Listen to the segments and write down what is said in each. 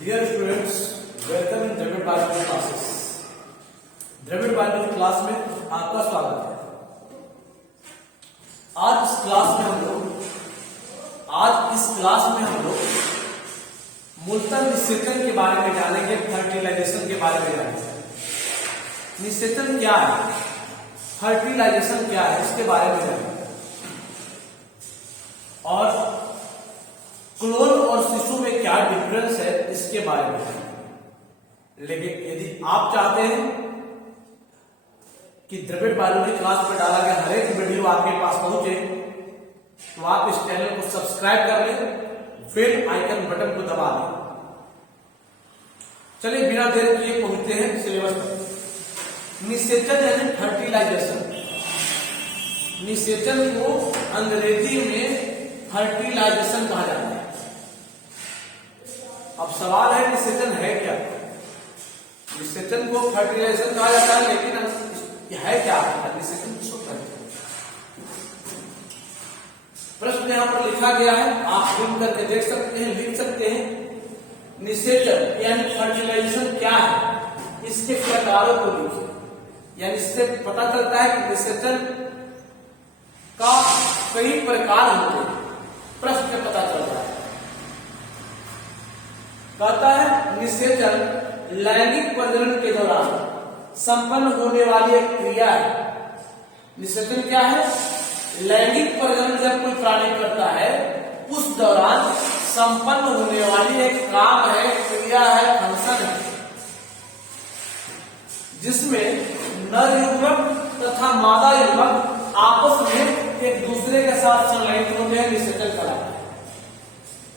Dear students, welcome in Dravid biology classes. Dravid biology class में आपका स्वागत है। आज इस क्लास में हम लोग मूलतः निषेचन के बारे में जानेंगे, फर्टिलाइजेशन के बारे में जानेंगे। निषेचन क्या है, फर्टिलाइजेशन क्या है, इसके बारे में जानेंगे और क्लोन और शिशु में क्या डिफरेंस है इसके बारे में। लेकिन यदि आप चाहते हैं कि द्रविड़ बायोलॉजी क्लास पर डाला गया हर एक वीडियो आपके पास पहुंचे तो आप इस चैनल को सब्सक्राइब कर लें, बेल आइकन बटन को दबा दें। चलिए बिना देर किए पहुंचते हैं सिलेबस पर। निषेचन यानी फर्टिलाइजेशन। निषेचन को अंग्रेजी में फर्टिलाइजेशन कहा जाता है। अब सवाल है निषेचन है क्या? निषेचन को फर्टिलाइजेशन कहा जाता है, लेकिन है क्या निषेचन किसको कहते हैं? प्रश्न यहां पर लिखा गया है, आप सुन करके देख सकते हैं, लिख सकते हैं। निषेचन यानी फर्टिलाइजेशन क्या है, इसके प्रकारों को लिखिए। यानी इससे पता चलता है कि निषेचन का कई प्रकार होते हैं। प्रश्न में पता चल रहा है, कहता है निषेचन लैंगिक प्रजनन के दौरान संपन्न होने वाली एक क्रिया है। निषेचन क्या है? लैंगिक प्रजनन जब कोई प्राणी करता है उस दौरान संपन्न होने वाली एक काम है, क्रिया है, फंक्शन है, जिसमें नर युग्मक तथा मादा युग्मक आपस में एक दूसरे के साथ संलयित होते हैं, निषेचन कराते हैं।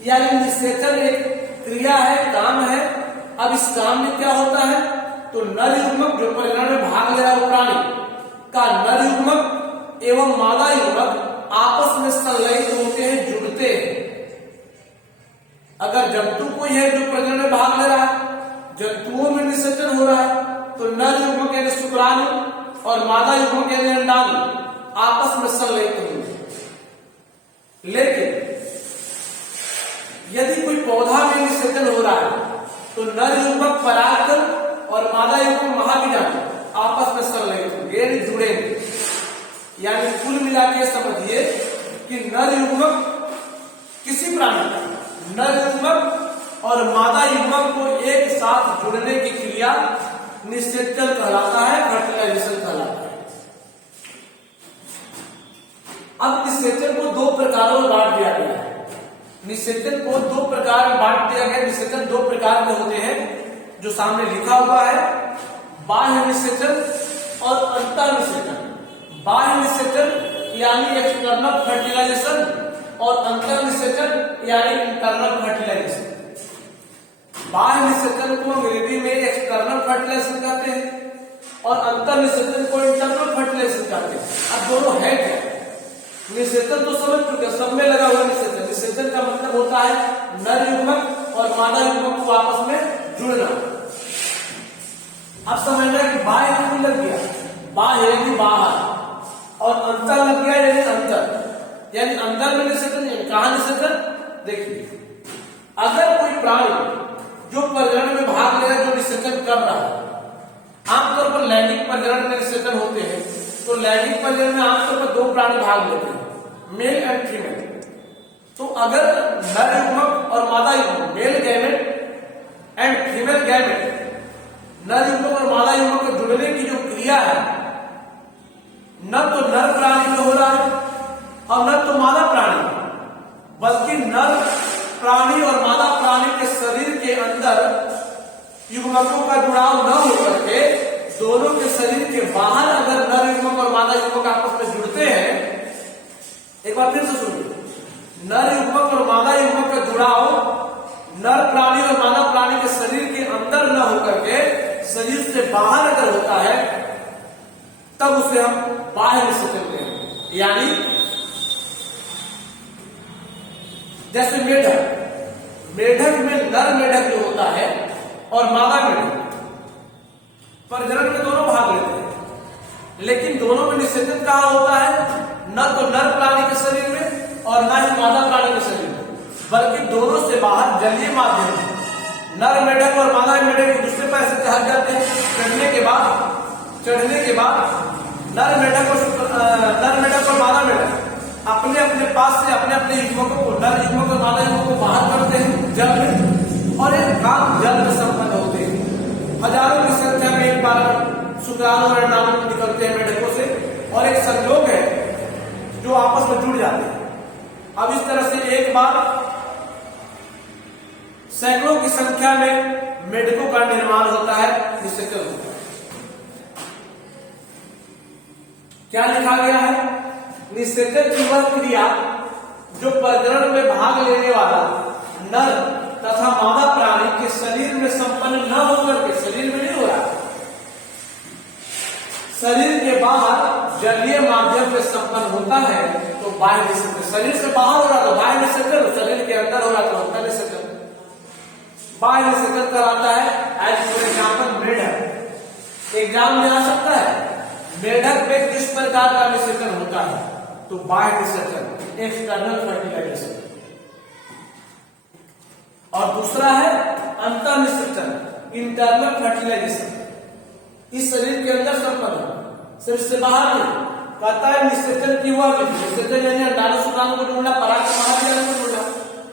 यानी निषेचन एक क्रिया है, काम है। अब इस काम में क्या होता है? तो नर युग्मक जो प्रजनन में भाग ले रहा है प्राणी का नर युग्मक एवं मादा युग्मक आपस में संलयित होते हैं, जुड़ते हैं। अगर जंतु कोई है जो प्रजनन में भाग ले रहा है, जंतुओं में निषेचन हो रहा है, तो नर युग्मक यानी शुक्राणु और मादा युग्मक यानी अंडाणु आपस में संलयित होंगे। लेकिन यदि कोई पौधा में निषेचन हो रहा है तो नर युग्मक परागकण और मादा युग्मक महाबीजाणु आपस में संलयित होंगे, जुड़ेंगे। यानी कुल मिला के समझिए कि नर युग्मक किसी प्राणी का नर युग्मक और मादा युग्मक को एक साथ जुड़ने की क्रिया निषेचन कहलाता है, फर्टिलाइजेशन कहलाता है। अब निषेचन को दो प्रकारों में बांट दिया गया है। निषेचन को दो प्रकार में बांट दिया गया। निषेचन दो प्रकार के होते हैं जो सामने लिखा हुआ है, बाह्य निषेचन और अंतर निषेचन। बाह्य निषेचन यानी एक्सटर्नल फर्टिलाइजेशन और अंतर निषेचन यानी इंटरनल फर्टिलाइजेशन। बाह्य निषेचन को अंग्रेजी में एक्सटर्नल फर्टिलाइजेशन कहते हैं और अंतर निषेचन को इंटरनल फर्टिलाइजेशन कहते हैं। अब दोनों है क्या? निषेचन तो समझ चुके, सब में लगा हुआ निषेचन। निषेचन का मतलब होता है नर युग्मक और मादा युग्मक को आपस में जुड़ना। अब समझना है कि बाह्य क्यों लग गया, बाह्य यानी बाहर, और अंतर लग गया यानी अंतर, यानी अंदर में निषेचन। कहां निषेचन? देखिए, अगर कोई प्राणी जो प्रजनन में भाग ले रहा है, जो निषेचन कर रहा है, आमतौर पर लैंगिक प्रजनन में निषेचन होते हैं, तो लैंगिक प्रजनन में आमतौर पर दो प्राणी भाग लेते हैं, मेल एंड फीमेल। तो अगर नर युग्मक और मादा युग्मक, male gamete and female gamete, नर युग्मक और मादा युग्मक को जुड़ने की जो क्रिया है, न तो नर प्राणी में हो रहा है और न तो मादा प्राणी, बल्कि नर प्राणी और मादा प्राणी के शरीर के अंदर युग्मकों का जुड़ाव न होकर के दोनों के शरीर के बाहर अगर नर युग्मक और मादा युग्मक आपस में जुड़ते हैं, एक बार फिर से सुनिए, नर युग्मक और मादा युग्मक का जुड़ाव नर प्राणी और मादा प्राणी के शरीर के अंदर न होकर के शरीर से बाहर अगर होता है, तब उसे हम बाह्य निषेचन कहते हैं। यानी जैसे मेढक में नर मेढक जो होता है और मादा मेढक प्रजनन में दोनों भाग लेते हैं, लेकिन दोनों में निषेचन कहां होता है? न तो नर प्राणी के शरीर में और न ही मादा प्राणी के शरीर में, बल्कि दोनों से बाहर जलीय माध्यम में नर मेढक और मादा मेढक एक दूसरे पर ऐसे चढ़ जाते हैं। चढ़ने के बाद नर मेढक और मादा मेढक अपने अपने पास से अपने अपने युग्मकों को, नर युग्मक और मादा युग्मक को बाहर करते हैं जल में, और एक काम जल में संपन्न होते हैं। हजारों की संख्या में एक बार शुक्राणु और अंडाणु निकलते हैं मेढकों से, और एक संयोग है जो आपस में जुड़ जाते हैं। अब इस तरह से एक बार सैकड़ों की संख्या में मेढकों का निर्माण होता है, निषेचन होता है। क्या लिखा गया है? निषेचन की वह क्रिया जो प्रजनन में भाग लेने वाला नर तथा मादा प्राणी के शरीर में संपन्न न होकर के, शरीर में नहीं हो रहा, शरीर के बाहर जलीय माध्यम से संपन्न होता है, तो बाह्य निषेचन। शरीर से बाहर हो रहा तो बाह्य निषेचन, शरीर के अंदर हो रहा तो अंतर निषेचन। बाह्य निषेचन कराता है एज फॉर एग्जाम्पल मेढक। एग्जाम में आ सकता है मेढक में किस प्रकार का निषेचन होता है, तो बाह्य निषेचन, एक्सटर्नल फर्टिलाइजेशन। और दूसरा है अंतर निषेचन, इंटरनल फर्टिलाइजेशन। इस शरीर के अंदर संपन्न हो, शरीर से बाहर नहीं। कहता है निषेचन की हुआ, निषेचन यानी अंडाणु शुक्राणु को ढूंढना, पराग से बाहर जाने को ढूंढना,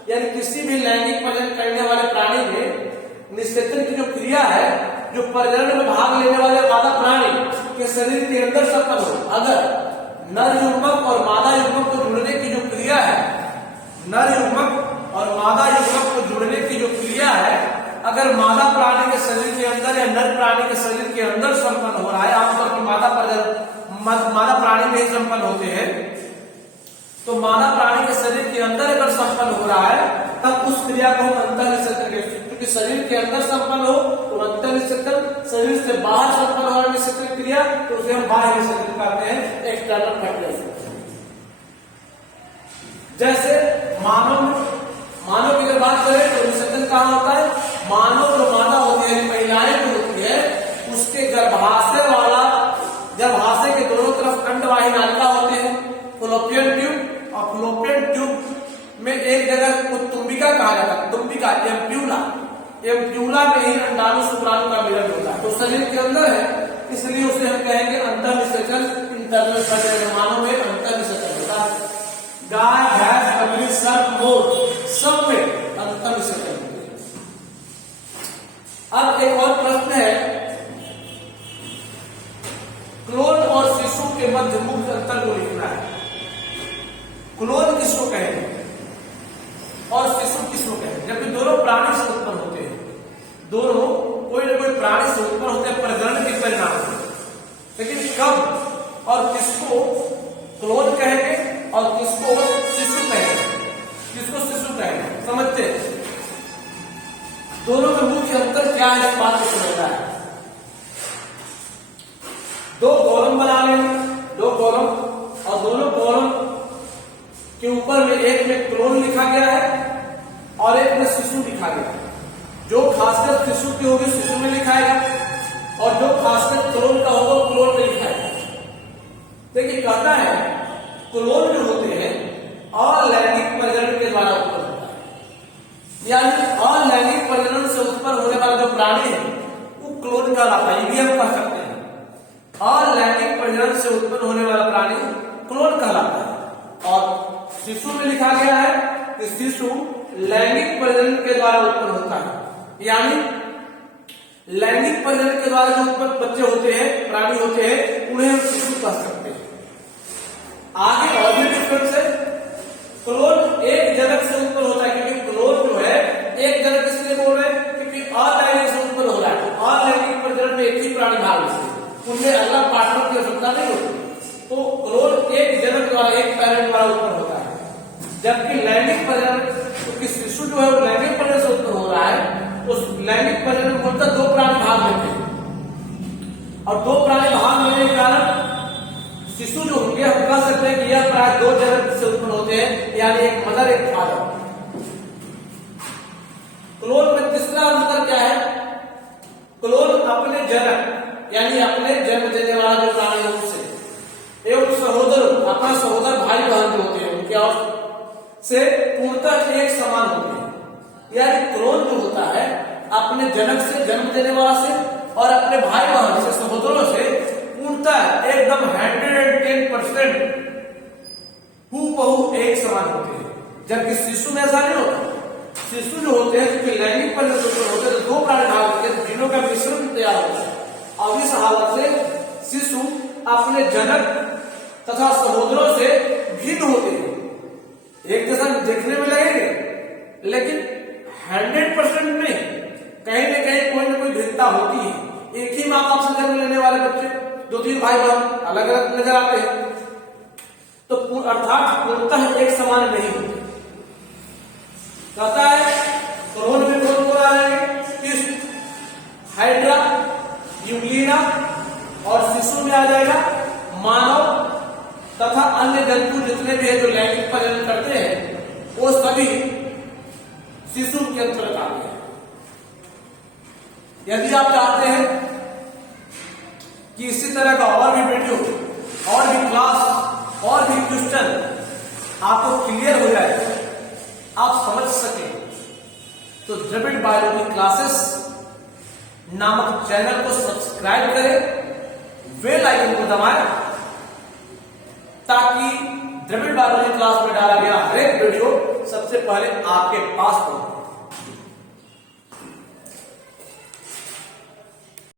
यानी किसी भी लैंगिक प्रजनन करने वाले प्राणी में निषेचन की जो क्रिया है, जो प्रजनन में भाग लेने वाले मादा प्राणी के शरीर के अंदर संपन्न हो। अगर नर युग्मक और मादा युग्मक को जुड़ने की जो क्रिया है, नर युग्मक और मादा युग्मक को जुड़ने की जो क्रिया है, अगर मादा प्राणी के शरीर के अंदर या नर प्राणी के शरीर के अंदर संपन्न हो रहा है, आमतौर पर मादा प्राणी में ही संपन्न होते हैं, तो मादा प्राणी के शरीर के अंदर अगर संपन्न हो रहा है, तब उस क्रिया को हम अंतर निषेचन कहते हैं। क्योंकि शरीर के अंदर संपन्न हो तो अंतर निषेचन, शरीर से बाहर संपन्न हो रहा निषेचन क्रिया तो उसे हम बाह्य निषेचन कहते हैं, एक्सटर्नल फर्टिलाइजेशन। जैसे मानव की अगर बात करें तो निषेचन कहाँ होता है? मानव जो मादा होती है, महिलाएं जो होती है, उसके गर्भाशय के दोनों तरफ अंडवाही नालिका होते हैं, फलोपियन ट्यूब, और फलोपियन ट्यूब में एक जगह को तुम्बिका कहा जाता है, तुम्बिका एम्प्यूला में ही अंडाणु शुक्राणु का मिलन होता है, तो शरीर के अंदर है, इसलिए उसे हम कहेंगे अंतर निषेचन, इंटरनल फर्टिलाइजेशन। मानव में अंतर निषेचन होता है। गाय, भैंस, बकरी, सर्प, मोर सब में अंतर निषेचन होता है। अब एक और प्रश्न है, क्लोन और शिशु के मध्य मुख्य अंतर को लिखना है। क्लोन किसको कहेंगे और शिशु किसको कहेंगे? जबकि दोनों प्राणी से उत्पन्न होते हैं, दोनों कोई न कोई प्राणी से उत्पन्न होते हैं प्रजनन के परिणाम से, लेकिन कब और किसको क्लोन कहेंगे और किसको शिशु कहेंगे? किसको शिशु कहेंगे समझते हैं? दोनों में मुख्य अंतर क्या है, इस बात को समझना है। दो कॉलम बना लेंगे, दो कॉलम, और दोनों कॉलम के ऊपर में एक में क्लोन लिखा गया है और एक में शिशु लिखा गया है। जो खासियत शिशु की होगी शिशु में लिखाएगा, और जो खासियत क्लोन का होगा क्लोन में लिखाएगा। देखिए कहता है क्लोन जो होते हैं अलैंगिक प्रजनन के द्वारा उत्पन्न होता है, यानी अलैंगिक प्रजनन से उत्पन्न होने वाला जो प्राणी है वो क्लोन कहलाता है। ये भी हम कह सकते हैं, अलैंगिक प्रजनन से उत्पन्न होने वाला प्राणी क्लोन कहलाता है। और शिशु में लिखा गया है कि शिशु लैंगिक प्रजनन के द्वारा उत्पन्न होता है, यानी लैंगिक प्रजनन के द्वारा जो उत्पन्न बच्चे होते हैं, प्राणी होते हैं, उन्हें हम शिशु कह सकते हैं। आगे और भी डिफरेंस है। क्लोन एक जनक से उत्पन्न होता है, क्योंकि क्लोन जो है एक जनक इसलिए बोल रहे हैं क्योंकि अलैंगिक से उत्पन्न हो रहा है, तो अलैंगिक प्रजनन में एक ही प्राणी भाग लेते हैं, उनमें अलग पार्टनर की आवश्यकता नहीं होती, तो क्लोन एक जनक द्वारा, एक पैरेंट द्वारा उत्पन्न होता है। जबकि लैंगिक प्रजनन, क्योंकि शिशु जो है वो लैंगिक प्रजनन से उत्पन्न हो रहा है, उस लैंगिक प्रजनन में मतलब दो प्राणी भाग लेते हैं, और दो प्राणी भाग लेने के कारण शिशु जो होंगे हम कह सकते हैं कि यह प्राय दो जनक से उत्पन्न होते हैं, यानी एक मदर एक फादर। क्लोन में तीसरा अंतर क्या है? क्लोन अपने जनक यानी अपने जन्म देने वाला जो प्राणी है उससे एवं सहोदर, अपना सहोदर भाई बहन जो होते हैं उनके और से पूर्णतः एक समान होते हैं। यानी क्लोन जो होता है अपने जनक से, जन्म देने वाला से, और अपने भाई बहन से, सहोदरों से पूर्णतः एकदम 110% हूबहू एक समान होते हैं। जबकि शिशु में ऐसा नहीं होता। शिशु जो होते हैं, क्योंकि लैंगिक परिवर्तन होते हैं, तो दो प्राणी भाग होते हैं, जीनों का मिश्रण तैयार होता है। अब इस हालत से शिशु अपने जनक तथा सहोदरों से भिन्न होते हैं। एक जैसा देखने में लगेंगे, लेकिन 100% नहीं, कहीं न कहीं कोई ना कोई भिन्नता होती है। एक ही माँ बाप से जन्म लेने वाले बच्चे, 2-3 भाई बहन अलग अलग नजर आते हैं, तो अर्थात पूर्णतः एक समान नहीं होते। कहता है क्रोन में कौन आ जाएंगे, हाइड्रा, यूग्लिना, और शिशु में आ जाएगा मानव तथा अन्य जंतु जितने भी है जो लैंगिक प्रजनन करते हैं, वो सभी शिशु के अंतर्गत आते हैं। यदि आप चाहते हैं कि इसी तरह का और भी वीडियो, और भी क्लास, और भी क्वेश्चन आपको क्लियर हो जाए, आप समझ सके, तो द्रविड़ बायोलॉजी क्लासेस नामक चैनल को सब्सक्राइब करें, बेल आइकन को दबाएं, ताकि द्रविड़ बायोलॉजी क्लास में डाला गया हर एक वीडियो सबसे पहले आपके पास पहुंचे।